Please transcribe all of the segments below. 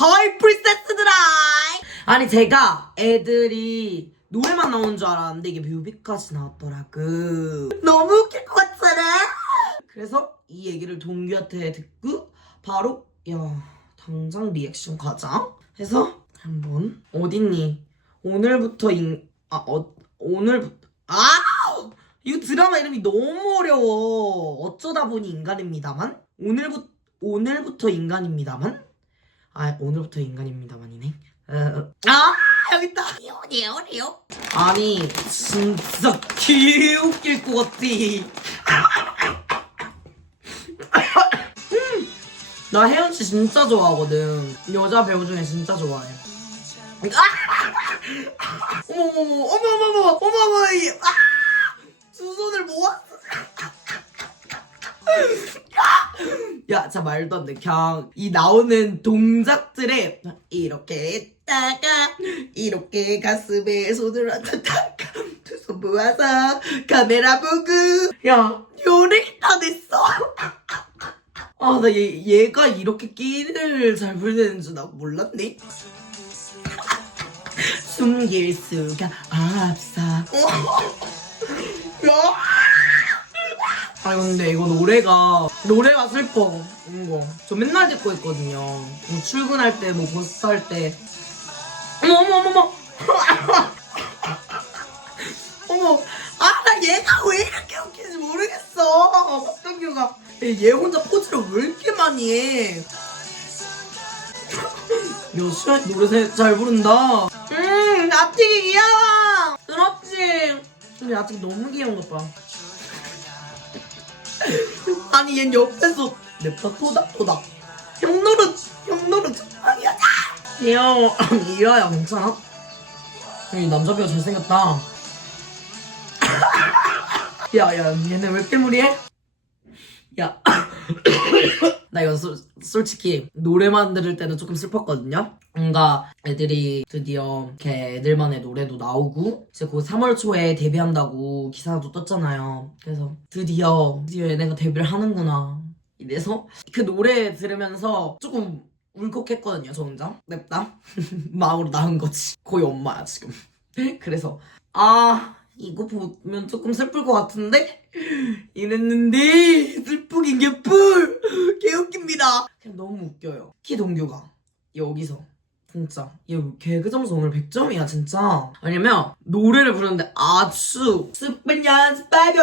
하이 프린세스들아. 아니 제가 애들이 노래만 나오는 줄 알았는데 이게 뮤비까지 나왔더라고. 너무 웃길 것 같잖아. 그래서 이 얘기를 동규한테 듣고 바로 야 당장 리액션 가자 해서 한번 어딨니? 오늘부터 오늘부터 이거 드라마 이름이 너무 어려워. 어쩌다 보니 인간입니다만? 오늘부터 인간입니다만? 오늘부터 인간입니다만이네. 여기 있다. 어려요. 아니 진짜 개웃길 것 같아. 나 혜연씨 진짜 좋아하거든. 여자 배우 중에 진짜 좋아해. 어머머머 두 손을 모았어. 야, 진짜 말도 안 돼. 그냥 이 나오는 동작들에 이렇게 했다가 이렇게 가슴에 손을 얹었다가 두 손 모아서 카메라 보고 야, 요리 다 됐어. 나 얘가 이렇게 끼를 잘 부르는 줄 나 몰랐네. 숨길 수가 없어. 근데 이거 노래가 슬퍼. 이거 저 맨날 듣고 있거든요. 뭐 출근할 때, 뭐 버스 탈 때. 어머. 어머. 나 얘가 왜 이렇게 웃기는지 모르겠어. 박동규가 얘 혼자 포즈를 왜 이렇게 많이 해? 야, 수현이 노래 잘 부른다. 나티기 귀여워. 들었지? 근데 나티기 너무 귀여운 것 봐. 아니 얜 옆에서 냅다 토닥토닥. 형 노릇 아니야. 귀여워. 이라야 괜찮아? 이 남자 배우 잘생겼다. 야 얘네 왜 이렇게 무리해? 야 나 이거 솔직히 노래만 들을 때는 조금 슬펐거든요. 뭔가 애들이 드디어 이렇게 애들만의 노래도 나오고 이제 그 3월 초에 데뷔한다고 기사도 떴잖아요. 그래서 드디어 얘네가 데뷔를 하는구나 이래서 그 노래 들으면서 조금 울컥했거든요. 저 혼자 냅다 마음으로 나은 거지. 거의 엄마야 지금. 그래서 이거 보면 조금 슬플 것 같은데? 이랬는데 슬프긴 개뿔! 개웃깁니다. 그냥 너무 웃겨요. 특히 동규가 여기서 진짜 이 개그 점수 오늘 100점이야 진짜. 왜냐면 노래를 부르는데 아주 슬픈 연습하고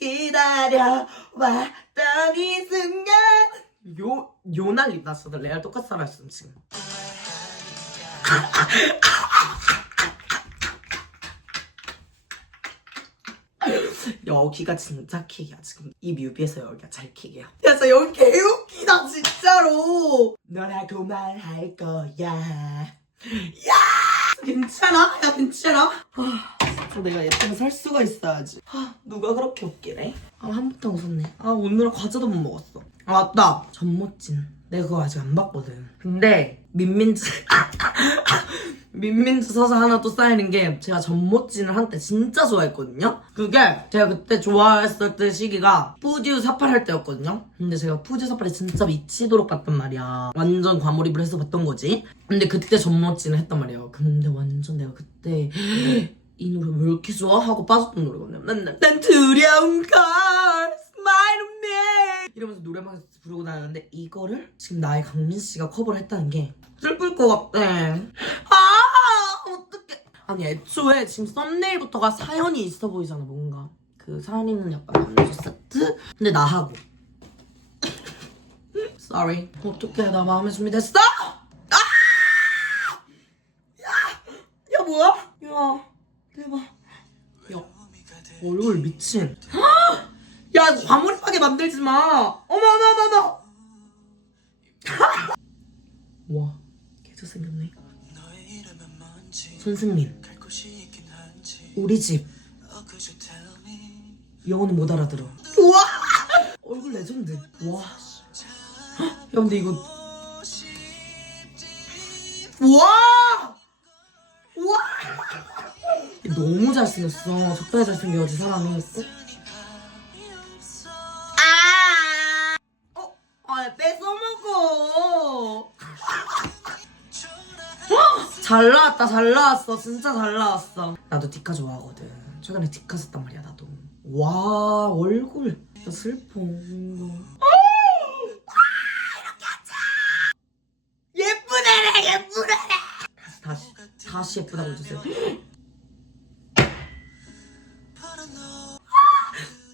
기다려왔던 이 순간 요 난리 났어. 나 레알 똑같이 살아있어 지금. 여기가 진짜 킥이야. 지금 이 뮤비에서 여기가 잘 킥이야. 야 진짜 여기 개웃기다 진짜로. 너라고 말할 거야. 야 괜찮아? 야 괜찮아? 내가 얘 때문에 살 수가 있어야지. 누가 그렇게 웃기래? 한부터 웃었네. 오늘은 과자도 못 먹었어. 맞다. 전모찐 내가 그거 아직 안 봤거든. 근데 민민주 서사 하나 또 쌓이는 게 제가 전모찐을 한때 진짜 좋아했거든요. 그게 제가 그때 좋아했을 때 시기가 푸듀 사팔 할 때였거든요. 근데 제가 푸듀 사팔이 진짜 미치도록 봤단 말이야. 완전 과몰입을 해서 봤던 거지. 근데 그때 전모찐을 했단 말이에요. 근데 완전 내가 그때 이 노래 왜 이렇게 좋아? 하고 빠졌던 노래거든요. 맨날 난 두려운 걸 Smile on me 이러면서 노래방에서 부르고 다녔는데 이거를 지금 나의 강민씨가 커버를 했다는 게 슬플 것 같아. 어떡해. 아니 애초에 지금 썸네일부터가 사연이 있어 보이잖아. 뭔가 그 사연이는 약간 남주 세트? 근데 나하고 Sorry. 어떡해. 나 마음의 준비됐어? 야 뭐야? 야 대박. 야 얼굴 미친. 야 과몰입하게 만들지 마. 어머. 와 개조 생겼네. 손승민 우리 집 영어는 못 알아들어. 우와 얼굴 레전드. 와. 야 근데 이거 우와 너무 잘생겼어. 적당히 잘생겨야지 사람이. 뺏어먹어. 잘 나왔다, 잘 나왔어. 진짜 잘 나왔어. 나도 디카 좋아하거든. 최근에 디카 샀단 말이야, 나도. 와, 얼굴. 나 슬퍼. 예쁘네래, 예쁘네래. 다시 예쁘다고 해주세요.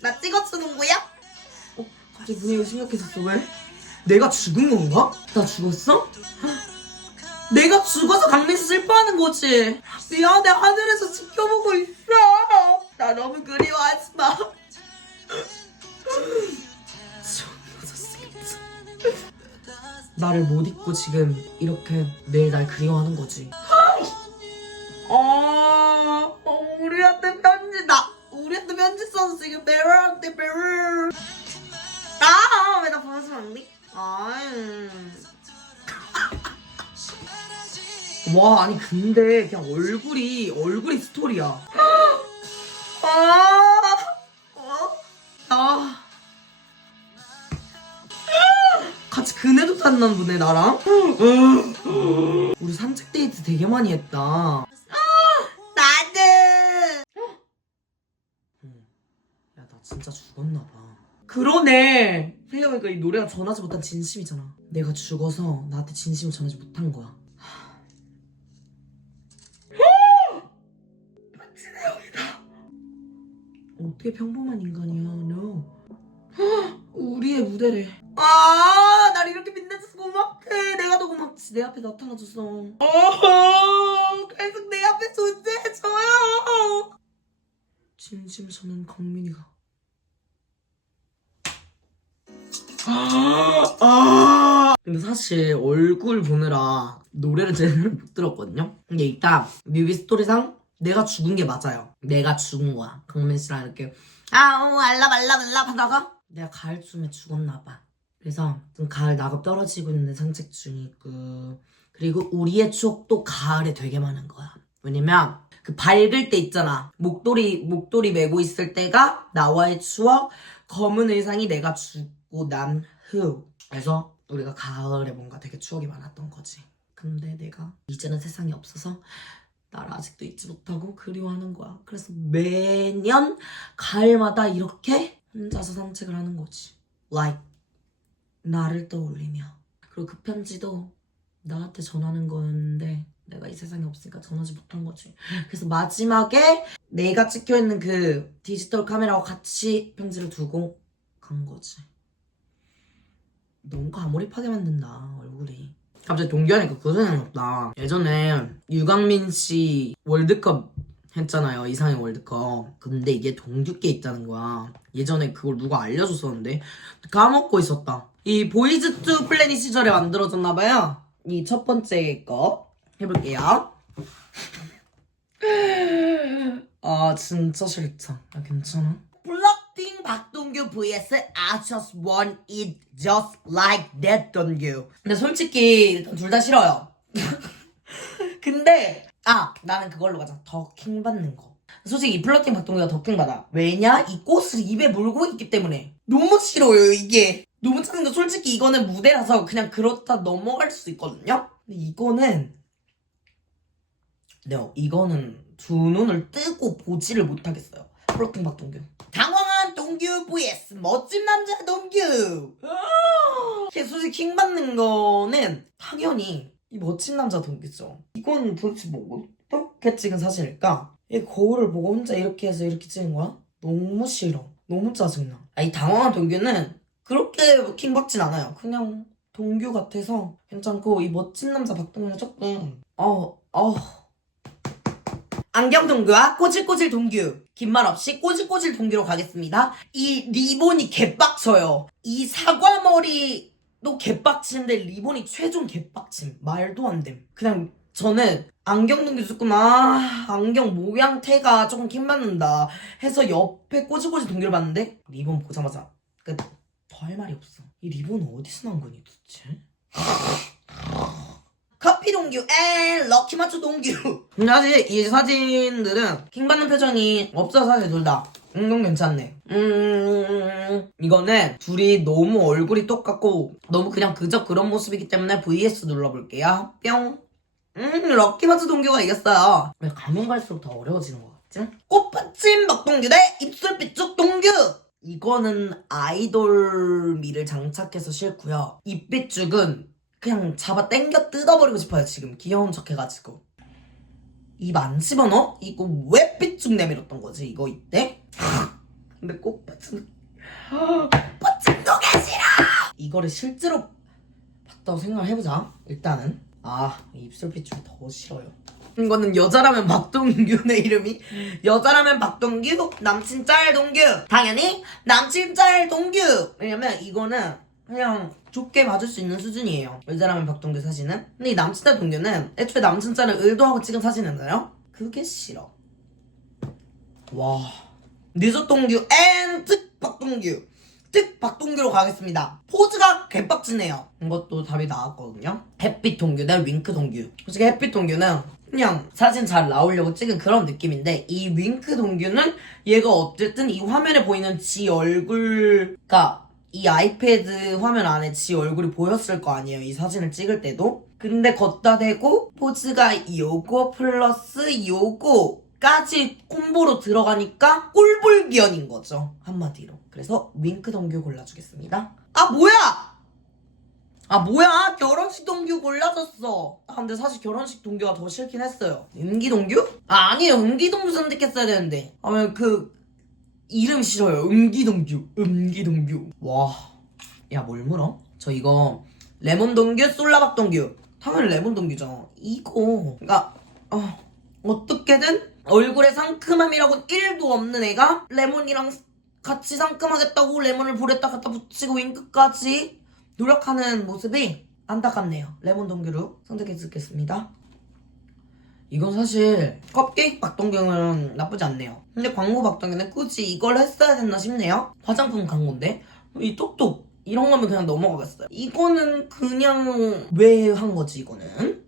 나 찍어주는 거야? 갑자기 분위기가 심각해졌어. 왜? 내가 죽은 건가? 나 죽었어? 내가 죽어서 강민수 슬퍼하는 거지. 미안해, 하늘에서 지켜보고 있어. 나 너무 그리워하지 마. 나를 못 잊고 지금 이렇게 매일 날 그리워하는 거지. 우리한테 편지 써서 지금 베르한테 베르. 왜 나 보내주면 안 돼? 와, 아니 근데 그냥 얼굴이 스토리야. 같이 그네도 탔나 보네, 나랑. 우리 산책 데이트 되게 많이 했다. 나도. 야, 나 진짜 죽었나 봐. 그러네. 생각해보니까 이 노래가 전하지 못한 진심이잖아. 내가 죽어서 나한테 진심을 전하지 못한 거야. 편지 내용이다. 어떻게 평범한 인간이야, no. 우리의 무대래. 날 이렇게 빛내줘서 고맙대. 내가 더 고맙지. 내 앞에 나타나줘서. 계속 내 앞에 존재해줘요. 진심을 전하는 강민이가. 근데 사실 얼굴 보느라 노래를 제대로 못 들었거든요. 근데 일단 뮤비 스토리상 내가 죽은 게 맞아요. 내가 죽은 거야. 강민 씨랑 이렇게 알랍 하다가 내가 가을쯤에 죽었나 봐. 그래서 좀 가을 낙엽 떨어지고 있는데 산책 중이고, 그리고 우리의 추억도 가을에 되게 많은 거야. 왜냐면 그 밝을 때 있잖아. 목도리 메고 있을 때가 나와의 추억, 검은 의상이 내가 죽고 난 후. 그래서 우리가 가을에 뭔가 되게 추억이 많았던 거지. 근데 내가 이제는 세상에 없어서 나를 아직도 잊지 못하고 그리워하는 거야. 그래서 매년 가을마다 이렇게 혼자서 산책을 하는 거지. Like 나를 떠올리며. 그리고 그 편지도 나한테 전하는 거였는데 내가 이 세상에 없으니까 전하지 못한 거지. 그래서 마지막에 내가 찍혀있는 그 디지털 카메라와 같이 편지를 두고 간 거지. 너무 과몰입하게 만든다, 얼굴이. 갑자기 동기하니까 그 생각났다. 예전에 유강민 씨 월드컵 했잖아요. 이상의 월드컵. 근데 이게 동듀께 있다는 거야. 예전에 그걸 누가 알려줬었는데 까먹고 있었다. 이 보이즈2 플래닛 시절에 만들어졌나봐요. 이 첫 번째 거 해볼게요. 진짜 싫다. 괜찮아? 블락핑 박동규 vs I just want it just like that 동규. 근데 솔직히 일단 둘 다 싫어요. 근데 나는 그걸로 가자. 더 킹받는 거. 솔직히 이 플러팅 박동규가 더 킹받아. 왜냐? 이 꽃을 입에 물고 있기 때문에. 너무 싫어요, 이게. 너무 짜증나. 솔직히 이거는 무대라서 그냥 그렇다 넘어갈 수 있거든요? 근데 이거는 두 눈을 뜨고 보지를 못하겠어요. 플러팅 박동규. 당황한 동규 vs 멋진 남자 동규. 솔직히 킹받는 거는 당연히 이 멋진 남자 동규죠. 이건 도대체 뭐 어떻게 찍은 사진일까? 이 거울을 보고 혼자 이렇게 해서 이렇게 찍은 거야? 너무 싫어. 너무 짜증나. 이 당황한 동규는 그렇게 킹받진 않아요. 그냥 동규 같아서 괜찮고, 이 멋진 남자 박동규는 조금 안경 동규와 꼬질꼬질 동규. 긴 말 없이 꼬질꼬질 동규로 가겠습니다. 이 리본이 개빡쳐요. 이 사과머리도 개빡치는데 리본이 최종 개빡침. 말도 안 됨. 그냥 저는 안경 동규 조금 안경 모양태가 조금 킹받는다 해서 옆에 꼬질꼬질 동규를 봤는데 리본 보자마자 더 할 말이 없어. 이 리본은 어디서 나온 거니 도대체? 커피 동규 럭키마초 동규. 근데 사실 이 사진들은 킹받는 표정이 없어. 사실 둘 다 이건 괜찮네. 이거는 둘이 너무 얼굴이 똑같고 너무 그냥 그저 그런 모습이기 때문에 VS 눌러볼게요. 뿅. 럭키마트 동규가 이겼어요. 왜 가면 갈수록 더 어려워지는 것 같지? 꽃받침 박동규 대 입술 삐쭉 동규! 이거는 아이돌미를 장착해서 싫고요. 입 삐쭉은 그냥 잡아 당겨 뜯어버리고 싶어요. 지금 귀여운 척 해가지고. 입 안 집어넣어? 이거 왜 삐쭉 내밀었던 거지? 이거 이때? 근데 꽃받침 꽃받침 동규 싫어! 이거를 실제로 봤다고 생각을 해보자. 일단은 입술 삐쭉 더 싫어요. 이거는 여자라면 박동규네 이름이. 여자라면 박동규, 남친 짤 동규. 당연히 남친 짤 동규. 왜냐면 이거는 그냥 좋게 봐줄 수 있는 수준이에요. 여자라면 박동규 사진은. 근데 이 남친 짤 동규는 애초에 남친 짤을 의도하고 찍은 사진이잖아요. 그게 싫어. 와. 니조 동규 앤 특 박동규. 특 박동규로 가겠습니다. 포즈가 개빡치네요. 이것도 답이 나왔거든요. 햇빛 동규 대 윙크 동규. 솔직히 햇빛 동규는 그냥 사진 잘 나오려고 찍은 그런 느낌인데, 이 윙크 동규는 얘가 어쨌든 이 화면에 보이는 지 얼굴가 이 아이패드 화면 안에 지 얼굴이 보였을 거 아니에요, 이 사진을 찍을 때도. 근데 걷다 대고 포즈가 요거 플러스 요거까지 콤보로 들어가니까 꼴불견인 거죠, 한마디로. 그래서 윙크 동규 골라주겠습니다. 뭐야 결혼식 동규 골라줬어. 근데 사실 결혼식 동규가 더 싫긴 했어요. 은기 동규? 아니에요, 은기 동규 선택했어야 되는데. 이름 싫어요. 은기 동규. 와, 야 뭘 물어? 저 이거 레몬 동규, 솔라박 동규. 당연히 레몬 동규죠. 이거 그러니까 어떻게든 얼굴에 상큼함이라고는 1도 없는 애가 레몬이랑 같이 상큼하겠다고 레몬을 볼에다 갖다 붙이고 윙크까지 노력하는 모습이 안타깝네요. 레몬 동규로 선택해주겠습니다. 이건 사실 컵케이크 박동규는 나쁘지 않네요. 근데 광고 박동규는 굳이 이걸 했어야 됐나 싶네요. 화장품 광고인데 이 톡톡 이런 거면 그냥 넘어가겠어요. 이거는 그냥 왜 한 거지 이거는?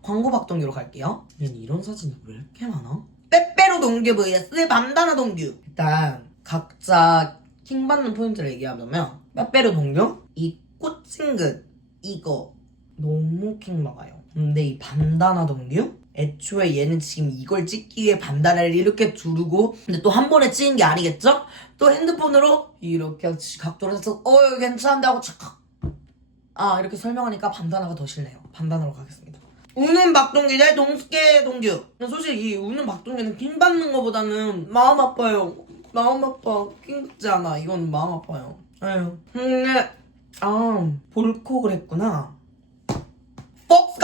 광고 박동규로 갈게요. 얘는 이런 사진이 왜 이렇게 많아? 빼빼로 동규 vs 반다나 동규. 일단 각자 킹받는 포인트를 얘기하자면 빼빼로 동규 이 꽃찡긋 이거 너무 킹받아요. 근데 이 반다나 동규? 애초에 얘는 지금 이걸 찍기 위해 반다나를 이렇게 두르고, 근데 또 한 번에 찍은 게 아니겠죠? 또 핸드폰으로 이렇게 각도를 해서 여기 괜찮은데 하고 착각. 이렇게 설명하니까 반다나가 더 싫네요. 반다나로 가겠습니다. 우는 박동규 대 동숙계 동규. 솔직히 이 우는 박동규는 킹받는 거보다는 마음 아파요. 마음 아파. 킹받지 않아. 이건 마음 아파요. 아유. 근데 볼콕을 했구나. 폭스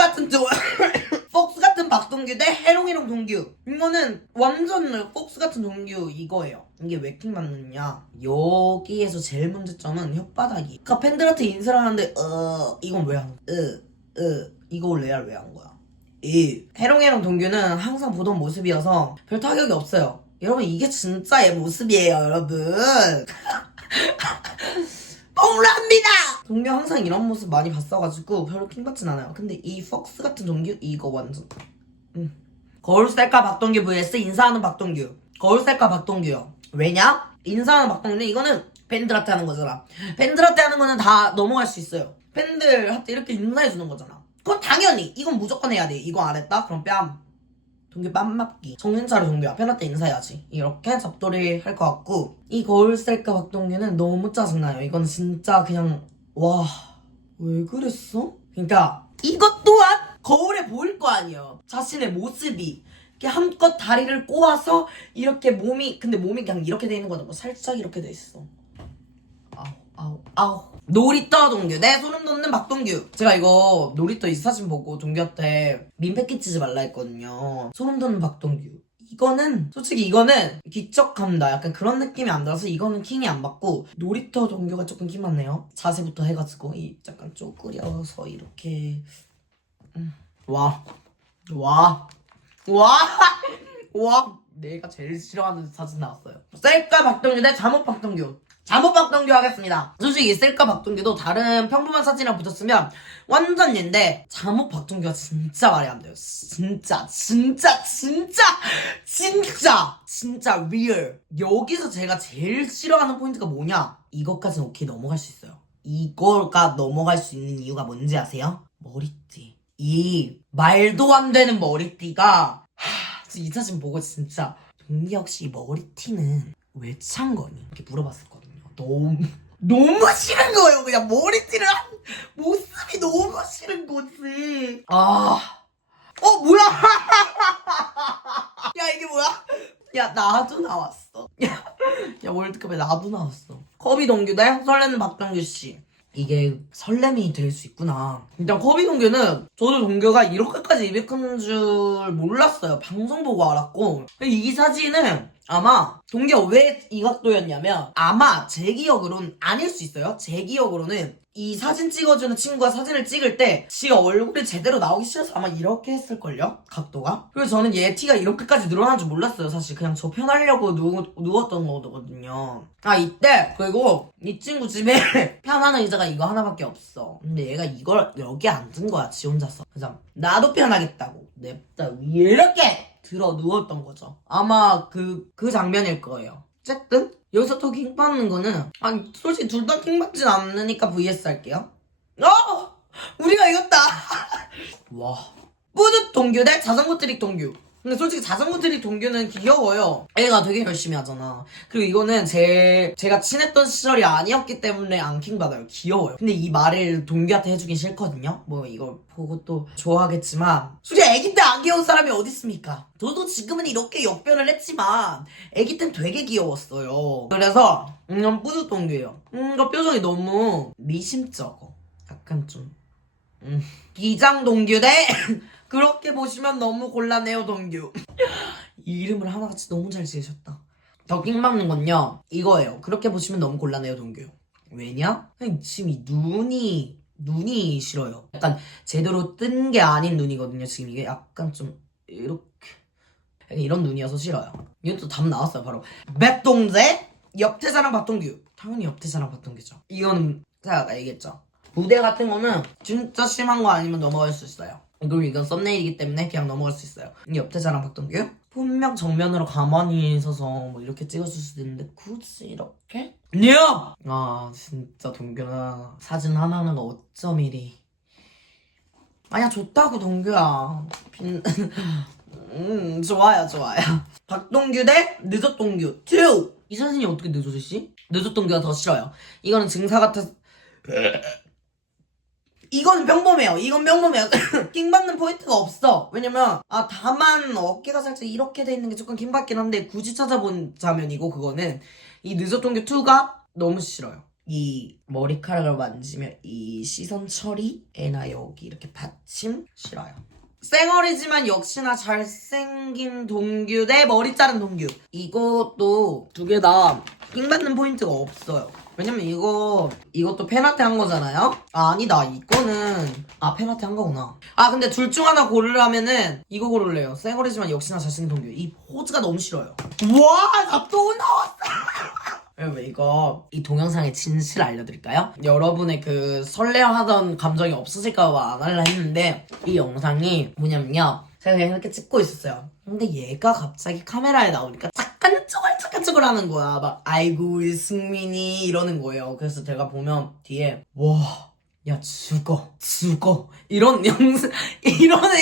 같은 박동규 대 해롱해롱 동규. 이거는 완전 폭스 같은 동규 이거예요. 이게 왜 킹받느냐, 여기에서 제일 문제점은 혓바닥이. 그러니까 팬들한테 인사를 하는데 이건 왜 한 거야? 이거 레알 왜 한 거야? 해롱해롱 동규는 항상 보던 모습이어서 별 타격이 없어요. 여러분 이게 진짜 얘 모습이에요 여러분. 뻥랍니다. 동규 항상 이런 모습 많이 봤어가지고 별로 킹받진 않아요. 근데 이 폭스 같은 동규 이거 완전 거울 셀카 박동규 vs 인사하는 박동규. 거울 셀카 박동규요. 왜냐? 인사하는 박동규는 이거는 팬들한테 하는 거잖아. 팬들한테 하는 거는 다 넘어갈 수 있어요. 팬들한테 이렇게 인사해주는 거잖아. 그건 당연히 이건 무조건 해야 돼. 이거 안 했다? 그럼 뺨. 동규 뺨 맞기. 정신 차려 동규야. 팬한테 인사해야지. 이렇게 잡돌이 할 것 같고, 이 거울 셀카 박동규는 너무 짜증나요. 이건 진짜 그냥 와, 왜 그랬어? 그러니까 이것 또한 거울에 보일 거 아니에요. 자신의 모습이. 이렇게 한껏 다리를 꼬아서 이렇게 근데 몸이 그냥 이렇게 돼 있는 거다. 뭐 살짝 이렇게 돼 있어. 아우. 놀이터 동규 내 소름 돋는 박동규. 제가 이거 놀이터 이 사진 보고 동규한테 민폐 끼치지 말라 했거든요. 소름 돋는 박동규. 솔직히 이거는 기척한다 약간 그런 느낌이 안 들어서 이거는 킹이 안 받고, 놀이터 동규가 조금 킹받네요. 자세부터 해가지고 이 약간 쪼그려서 이렇게 와 내가 제일 싫어하는 사진 나왔어요. 셀카 박동규 대 잠옷 박동규. 잠옷 박동규 하겠습니다. 솔직히 이 셀카 박동규도 다른 평범한 사진이랑 붙였으면 완전 얘인데, 잠옷 박동규가 진짜 말이 안 돼요. 진짜 리얼. 여기서 제가 제일 싫어하는 포인트가 뭐냐, 이것까지는 오케이 넘어갈 수 있어요. 이거가 넘어갈 수 있는 이유가 뭔지 아세요? 머리띠. 이 말도 안 되는 머리띠가 이 사진 보고 진짜 동기 혹시 이 머리띠는 왜 찬 거니? 이렇게 물어봤었거든요. 너무 싫은 거예요. 그냥 머리띠를 한 모습이 너무 싫은 거지. 뭐야? 야, 이게 뭐야? 야, 나도 나왔어. 야, 월드컵에 나도 나왔어. 커비 동규 대 설레는 박동규 씨. 이게 설렘이 될 수 있구나. 일단 커비 동규는 저도 동규가 이렇게까지 입이 큰 줄 몰랐어요. 방송 보고 알았고. 이 사진은 아마 동규가 왜 이 각도였냐면 아마 제 기억으로는 아닐 수 있어요. 제 기억으로는 이 사진 찍어주는 친구가 사진을 찍을 때 지 얼굴이 제대로 나오기 싫어서 아마 이렇게 했을걸요? 각도가? 그래서 저는 얘 티가 이렇게까지 늘어난 줄 몰랐어요. 사실 그냥 저 편하려고 누웠던 거거든요. 이때 그리고 이 친구 집에 편하는 의자가 이거 하나밖에 없어. 근데 얘가 이걸 여기 앉은 거야. 지 혼자서. 그래서 나도 편하겠다고 냅다 위에 이렇게 들어 누웠던 거죠. 아마 그 장면일 거예요. 어쨌든 여기서 더 킹받는 거는 솔직히 둘 다 킹받진 않으니까 vs 할게요. 우리가 이겼다. 와, 뿌듯 동규 대 자전거 트릭 동규. 근데 솔직히 자전거 트릭 동규는 귀여워요. 애가 되게 열심히 하잖아. 그리고 이거는 제가 친했던 시절이 아니었기 때문에 안 킹받아요. 귀여워요. 근데 이 말을 동규한테 해주긴 싫거든요. 뭐 이걸 보고 또 좋아하겠지만 솔직히 애기 때 안 귀여운 사람이 어딨습니까? 저도 지금은 이렇게 역변을 했지만 애기 땐 되게 귀여웠어요. 그래서 뿌듯 동규예요. 그 표정이 너무 미심쩍어. 약간 좀 비장 동규 대 그렇게 보시면 너무 곤란해요 동규. 이 이름을 하나같이 너무 잘 지으셨다. 더 킹받는 건요 이거예요. 그렇게 보시면 너무 곤란해요 동규. 왜냐? 지금 이 눈이 싫어요. 약간 제대로 뜬 게 아닌 눈이거든요. 지금 이게 약간 좀 이렇게 이런 눈이어서 싫어요. 이건 또 답 나왔어요. 바로 백동재 옆태자랑 박동규. 당연히 옆태자랑 박동규죠. 이거는 제가 아까 얘기했죠. 무대 같은 거는 진짜 심한 거 아니면 넘어갈 수 있어요. 그리고 이건 썸네일이기 때문에 그냥 넘어갈 수 있어요. 옆태자랑 박동규? 분명 정면으로 가만히 서서 뭐 이렇게 찍어줄 수도 있는데 굳이 이렇게? 아니요! 진짜 동규는 사진 하나하나가 어쩜 이리 아니야 좋다고 동규야. 좋아요. 박동규 대 늦었동규 2! 이 사진이 어떻게 늦어지지? 늦었동규가 더 싫어요. 이거는 증사 같아서 이건 평범해요. 킹받는 포인트가 없어. 왜냐면 다만 어깨가 살짝 이렇게 돼 있는 게 조금 킹받긴 한데 굳이 찾아보자면 그거는 이 늦었동규 2가 너무 싫어요. 이 머리카락을 만지면 이 시선 처리 애나 여기 이렇게 받침 싫어요. 쌩얼이지만 역시나 잘생긴 동규 대 머리 자른 동규. 이것도 두 개 다 킹받는 포인트가 없어요. 왜냐면 이것도 팬한테 한 거잖아요? 아니다. 이거는 팬한테 한 거구나. 근데 둘 중 하나 고르라면은 이거 고를래요. 쌩얼이지만 역시나 잘생긴 동규. 이 포즈가 너무 싫어요. 와, 나 또 나왔어. 여러분 이 동영상의 진실 알려드릴까요? 여러분의 그 설레하던 감정이 없어질까 봐 안 할라 했는데 이 영상이 뭐냐면요. 제가 그냥 이렇게 찍고 있었어요. 근데 얘가 갑자기 카메라에 나오니까 착한 척을 하는 거야. 막 아이고 승민이 이러는 거예요. 그래서 제가 보면 뒤에 와, 야 죽어 이런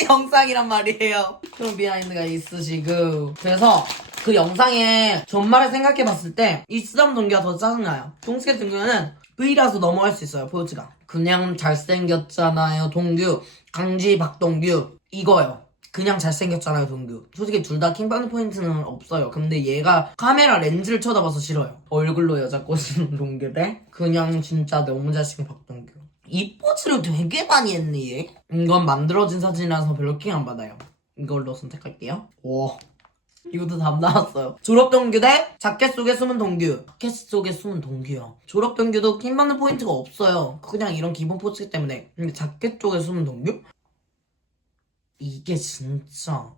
영상이란 말이에요. 그런 비하인드가 있으시고. 그래서 그 영상에 전말을 생각해봤을 때 이 쓰담 동규가 더 짜증나요. 동식의 동규는 V라서 넘어갈 수 있어요. 포즈가 그냥 잘생겼잖아요 동규. 강지 박동규 이거요. 그냥 잘생겼잖아요 동규. 솔직히 둘 다 킹받는 포인트는 없어요. 근데 얘가 카메라 렌즈를 쳐다봐서 싫어요. 얼굴로 여자 꼬시는 동규 대 그냥 진짜 너무 잘생긴 박동규. 이 포즈를 되게 많이 했네 얘. 이건 만들어진 사진이라서 별로 킹 안 받아요. 이걸로 선택할게요. 와, 이것도 답 나왔어요. 졸업 동규 대 자켓 속에 숨은 동규. 자켓 속에 숨은 동규요. 졸업 동규도 킹받는 포인트가 없어요. 그냥 이런 기본 포즈이기 때문에. 근데 자켓 속에 숨은 동규? 이게 진짜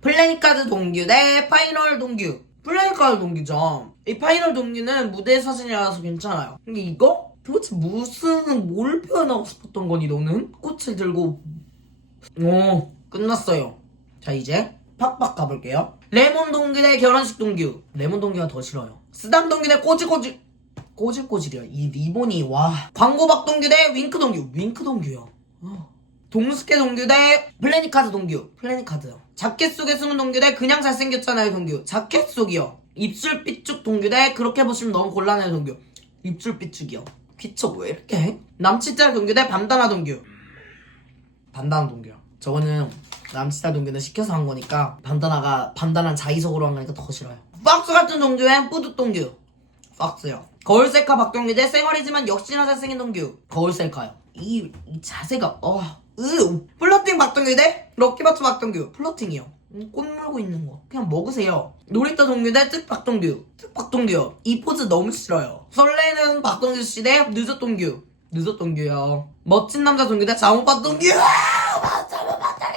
플래닛카드 동규 대 파이널 동규. 플래닛카드 동규죠. 이 파이널 동규는 무대 사진이라서 괜찮아요. 근데 이거? 도대체 뭘 표현하고 싶었던 거니 너는? 꽃을 들고 끝났어요. 자 이제 팍팍 가볼게요. 레몬 동규 대 결혼식 동규. 레몬 동규가 더 싫어요. 쓰담 동규 대 꼬질꼬질이요. 이 리본이 와. 광고 박 동규 대 윙크 동규. 윙크 동규요. 동스케 동규 대 플래닛카드 동규. 플래닛카드요. 자켓 속에 숨은 동규 대 그냥 잘생겼잖아요 동규. 자켓 속이요. 입술 삐죽 동규 대 그렇게 보시면 너무 곤란해요 동규. 입술 삐죽이요. 귀척 왜 이렇게 해? 남치짤 동규 대 반다나 동규. 반다나 동규요. 저거는 남치짤 동규는 시켜서 한 거니까 반다나는 자의적으로 한 거니까 더 싫어요. 박스 같은 동규엔 뿌듯 동규. 박스요. 거울 셀카 박동규 대 쌩얼이지만 역시나 잘생긴 동규. 거울 셀카요. 이 자세가 플러팅 박동규 대 럭키바츠 박동규. 플러팅이요. 꽃 물고 있는 거 그냥 먹으세요. 놀이터 동규 대 뜻 박동규. 뜻 박동규요. 이 포즈 너무 싫어요. 설레는 박동규 씨 대 늦었 동규. 늦었 동규요. 멋진 남자 동규 대 자몽 박동규. 자몽 박동규.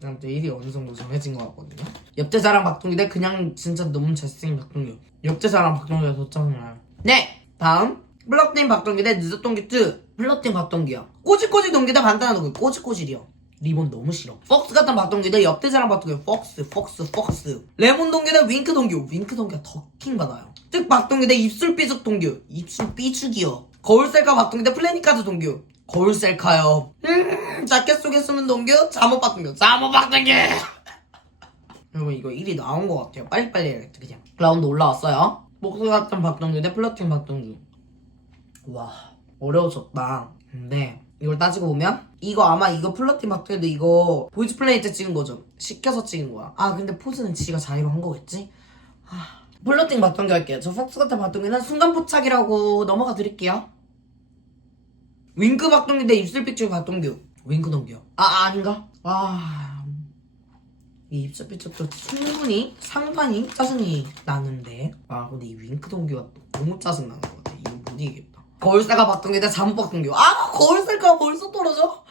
그냥 또 일이 어느 정도 정해진 것 같거든요. 옆제자랑 박동규 대 그냥 진짜 너무 잘생긴 박동규. 옆제자랑 박동규가 더 짱나요. 네, 다음 플러팅 박동규 대 늦었 동규 2. 플러팅 박동규요. 꼬질꼬질 동규 대 반다나 동규. 꼬질꼬질이요. 리본 너무 싫어. 폭스 같은 박동규 대 옆대자랑 박동규. 폭스. 레몬 동규 대 윙크 동규. 윙크 동규가 더 킹받아요. 뜻 박동규 대 입술 삐죽 동규. 입술 삐죽이요. 거울 셀카 박동규 대 플래닛카드 동규. 거울 셀카요. 자켓 속에 숨은 동규. 잠옷 박동규. 여러분 이거 1위 나온 것 같아요. 빨리빨리 해야겠다 그냥. 라운드 올라왔어요. 목소리 같은 박동규 대 플러팅 박동규. 와 어려워졌다. 근데 이걸 따지고 보면 이거 아마 이거 플러팅 박동규도 이거 보이즈 플레이 때 찍은 거죠. 시켜서 찍은 거야. 아 근데 포즈는 지가 자기로 한 거겠지? 플러팅 박동규 할게요. 저 폭스 같은 박동규는 순간 포착이라고 넘어가 드릴게요. 윙크 박동규 대 입술 삐죽 박동규. 윙크 동규요. 아닌가? 이 입술 삐죽도 충분히 상당히 짜증이 나는데 근데 이 윙크 동규가 너무 짜증나는 것 같아. 이거 못 이기겠다. 거울살까 박동규 대 잠옷 박동규. 거울살까 벌써 떨어져?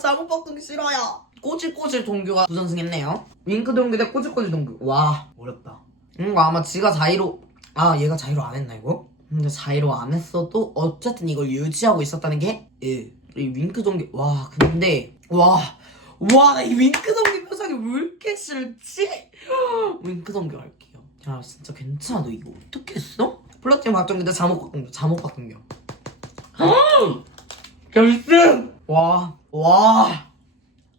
잠옷 박동규 싫어요. 꼬질꼬질 동규가 부전승했네요. 윙크 동규 대 꼬질꼬질 동규. 와 어렵다. 아마 지가 자의로 얘가 자의로 안 했나 이거? 근데 자의로 안 했어도 어쨌든 이걸 유지하고 있었다는 게 이 윙크 동규. 근데 나 이 윙크 동규 표정이 왜 이렇게 싫지? 윙크 동규 할게요. 야 진짜 괜찮아. 너 이거 어떻게 했어? 플러팅 박동규 대 잠옷 박동규. 잠옷 박동규. 결승! 와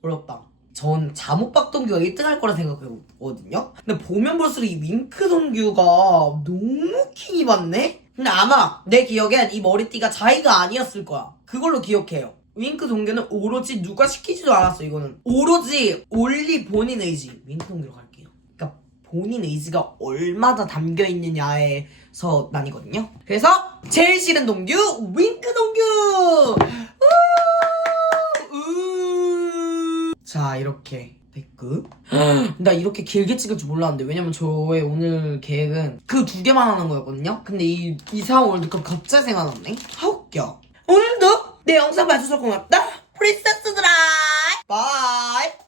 어렵다. 전 잠옷 박동규가 1등 할 거라 생각했거든요. 근데 보면 볼수록 이 윙크 동규가 너무 킹이 받네? 근데 아마 내 기억엔 이 머리띠가 자의가 아니었을 거야. 그걸로 기억해요. 윙크 동규는 오로지 누가 시키지도 않았어. 이거는 오로지 올리 본인 의지. 윙크 동규로 갈게요. 그러니까 본인 의지가 얼마나 담겨있느냐에서 나뉘거든요. 그래서 제일 싫은 동규 윙크 동규. 자 이렇게 댓글. 나 이렇게 길게 찍을 줄 몰랐는데 왜냐면 저의 오늘 계획은 그 2개만 하는 거였거든요. 근데 이 이사 월드컵 갑자기 생각났네. 웃겨. 오늘도 내 영상 봐줘서 고맙다. 프린세스들아. 바이.